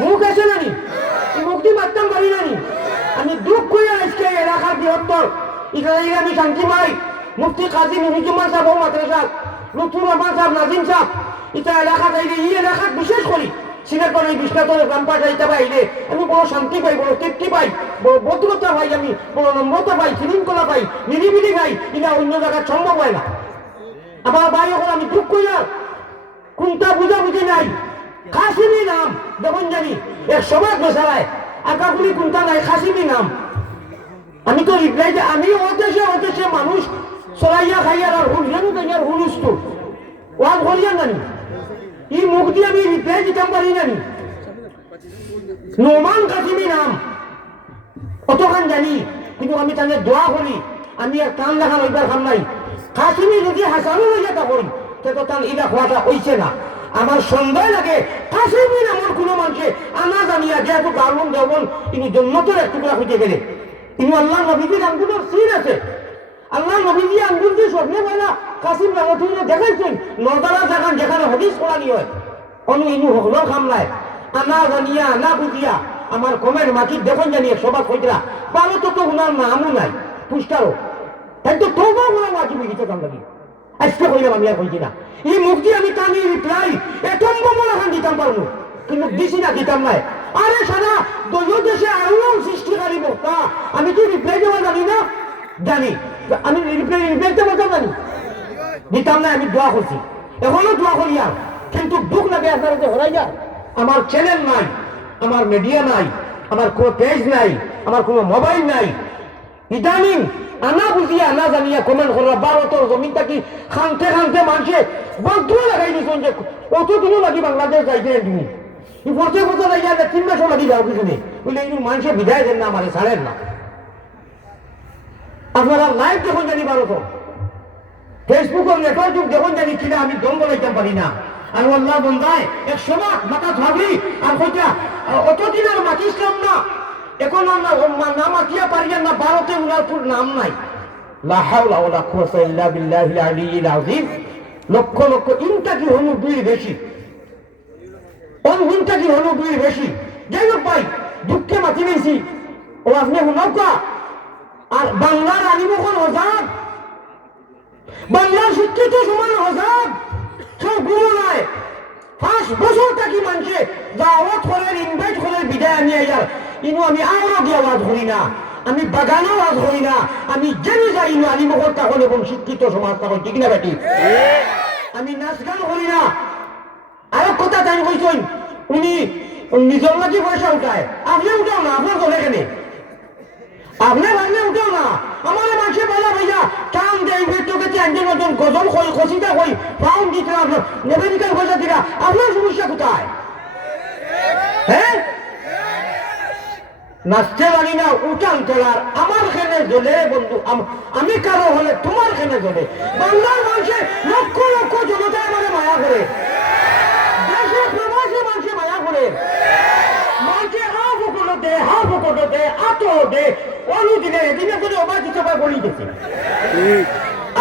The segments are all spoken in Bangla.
মুখ আছে নানি মুখ দিয়ে মারতাম পারি নানি আমি দুঃখ করে আজকে এলাকার বৃহত্তর এখানে আমি শান্তি পাই মুফতি কাজী মুহিজুমান সাহেব মাদ্রাসা লুৎফুর রহমান সাহেব নাজিম সাহেব এটা এলাকা যাইলে এই এলাকার বিশেষ করি সিলেটর এই বিষ্ণাতলের গ্রাম পাঠাইতে পাইলে আমি বড় শান্তি পাই বড় তৃপ্তি পাই বড় ভদ্রতা পাই আমি বড় নম্রতা পাই শৃঙ্খলা পাই নিরিবিলি পাই এটা অন্য জায়গায় সম্ভব হয় না আমার ভাই এখন আমি দুঃখ করি না কোনটা বুঝাবুঝি নাই কাশিমি নাম দেখুন জানি এক সমাজ বেসারায় আকাগুলি কোনটা নাই কাশিমি নাম আমি তো রিপ্লাই যে আমি অদেশে মানুষ চলাইয়া খাইয়ার আর হুল জানো তাইয়ার হুলুস্তু ওয়াজ করিয়া জানি এই মুখ দিয়ে আমি রিপ্লাই দিতাম পারি জানি নোমান কাশিমি নাম অতখান জানি কিন্তু আমি তাদের দোয়া করি আমি আর টান লেখা লইবার খাম নাই কাশিমি যদি হাসানো হইয়া তা করি তো তার ইলা খোয়াটা হইছে না আমার সন্দেহ লাগে কাশিমি নামের কোনো মানুষে আনা জানিয়া যেহেতু গার্মন দেবন তিনি জন্মতের এক টুকরা খুঁজে গেলে তিনি আল্লাহ নবীজির আঙ্গুলের সির আছে আল্লাহ নবীজি আঙ্গুল দিয়ে স্বপ্নে বেলা কাশিম রহমতুল্লাহ দেখাইছেন নজারা জাগান যেখানে হদিস কোরআনি হয় অনু ইনু হকলোর খামলায় আনা জানিয়া আনা বুঝিয়া আমার কমের মাটির দেখুন জানিয়ে সবাই কইতরা পালো তো ওনার নামও নাই পুষ্টারও তাই তো তোবা ওনার মাটি বিগিত কাম লাগি আজকে কইলাম আমি আর কইছি না এই মুখ দিয়ে আমি টানি রিপ্লাই এটম্ব মনে খান দিতাম পারবো কিন্তু দিছি না দিতাম নাই আরে সারা দৈব দেশে আল্লাহ সৃষ্টিকারী বক্তা আমি কি রিপ্লাই দেওয়া জানি না জানি আমি রিপ্লাইতে বলতাম জানি দিতাম না আমি দোয়া করছি এখনো দোয়া করি আর কিন্তু দুঃখ লাগে আপনারা যে হরাই যায় আমার চ্যানেল নাই আমার মিডিয়া নাই আমার কোনো পেজ নাই আমার কোনো মোবাইল নাই ইদানিং আনা বুঝিয়া আনা জানিয়া কমেন্ট করা 12 জমিনটা কি খানতে মানুষে বদ্ধ লাগাই দিচ্ছেন যে অতদিনও লাগি বাংলাদেশ যাইতে তুমি বছর লাগিয়া 3 মাসও লাগি যাও কিছু নেই বলে এই মানুষের বিদায় দেন না আমার ছাড়েন না আপনারা লাইভ যখন জানি 12 ফেসবুকের নেটওয়ার্ক যখন জানি কিনা আমি দম বলাইতে পারি না আর আল্লাহ বন্ধায় এক সময় মাথা ভাবি আর হইতা অতদিনের মাতিছিলাম না এখন আমরা না মাতিয়া পারি না 12তে উনারপুর নাম নাই লা হাওলা ওয়ালা কুওয়াতা ইল্লা বিল্লাহিল আলিয়্যিল আযীম লক্ষ লক্ষ ইনটা কি হলো দুই বেশি অনহুনটা কি হলো দুই বেশি যাই হোক ভাই দুঃখে মাতি বেশি ও আপনি হুনকা আর বাংলার আলিমুখন হজাব বাংলার শিক্ষিত সমান হজাব সব গুলো নয় 5 বছর থাকি মানুষে দাওয়াত করে ইনভাইট করে বিদায় আনি আইয়ার ইনু আমি আরো দিয়ে আওয়াজ করি না আমি বাগানও আওয়াজ করি না আমি জেনে যাই ইনু আলিমুখন তখন এবং শিক্ষিত সমাজ তখন ঠিক না বেটি আমি নাচ গান করি না আরো কথা জানি কইছেন উনি নিজের নাকি পয়সা উঠায় আপনি উঠাও না আপনার চলে এখানে আপনার ভাঙলে উঠাও না আমার মানুষে বলা ভাইয়া চান দেয় তোকে একজন মতন গজল কই কষিটা কই পাউন্ড দিতে আপনার নেবেদিকার পয়সা দিরা আপনার সমস্যা কোথায় হ্যাঁ নাচতে জানি না উঠান তোলার আমার খেনে জ্বলে বন্ধু আমি কারো হলে তোমার খেনে জ্বলে বাংলার মানুষের লক্ষ লক্ষ জনতা আমার মায়া করে দেশে প্রবাসী মানুষে মায়া করে মানুষে হাফ দে আতো দে অনুদিনে এদিনে করে অবাক কিছু বলি গেছে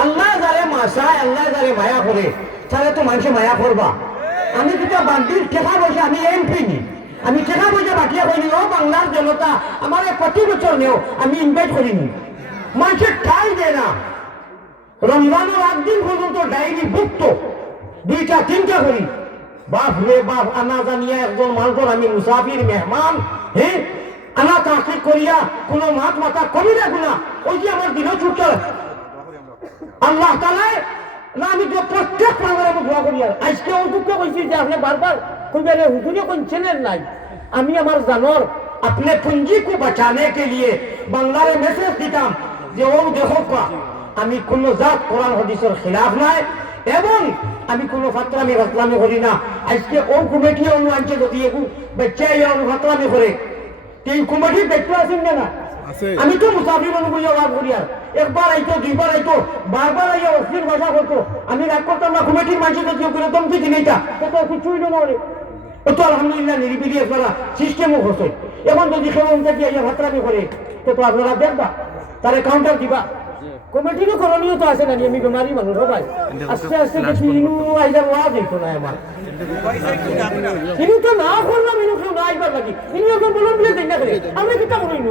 আল্লাহ যারে মাসায় আল্লাহ যারে মায়া করে তাহলে তো মানুষে মায়া করবা আমি দুটা বান্দির টেকা বসে আমি এমপি নি আমি টেকা বসে বাকিয়া করিনি ও বাংলার জনতা আমার প্রতি বছর নেও আমি ইনভাইট করিনি মানুষের ঠাই দেয় না রমজানের 8 দিন পর্যন্ত ডায়েরি ভুক্ত 2টা 3টা করি বাপ রে বাপ আনা জানিয়া একজন মানুষের আমি মুসাফির মেহমান হ্যাঁ আনা তাহকিক করিয়া কোন মাথা কমি রাখবো না ওই যে আমার দিনও ছুটতে আল্লাহ তাআলায় না আমি তো প্রত্যেক প্রোগ্রামে দোয়া করি আর আজকে ও দুঃখ কইছি যে আপনি বারবার কইবেন হুজুরে কোন চ্যানেল নাই আমি আমার জানোর अपने पूंजी को बचाने के लिए बांग्लारे मैसेज दिताम যে ও দেখো আমি কোন জাত কোরআন হাদিসের খিলাফ নাই এবং আমি কোন ফাতরামি রাসলামি করি না আজকে ও কমিটি অনুযায়ী যদি এগু বাচ্চা এই ফাতরামি করে এই কমিটি ব্যক্তি আছেন না আমি তো মুসাফির অনুযায়ী আওয়াজ করি আর একবার আইতো দুইবার আইতো বারবার আইয়া অস্থির ভাষা করতো আমি রাগ করতাম না কমিটির মানুষ যদি করে তুমি কি নেইটা তো কিছুই না রে ও তো আলহামদুলিল্লাহ নিরিবিলি আপনারা সিস্টেমও করছে এখন যদি কেউ থেকে আইয়া ফাতরামি করে তো আপনারা দেখবা তারে কাউন্টার দিবা কমিটিরও করণীয় তো আছে না আমি বেমারি মানুষ ভাই আস্তে আস্তে দেখি ইনু আইজার ওয়াজ হইতো না আমার ইনু তো না করলাম ইনু কেউ না আইবার ইনি এখন বলুন বলে দেন না করে আমি কিতা করুন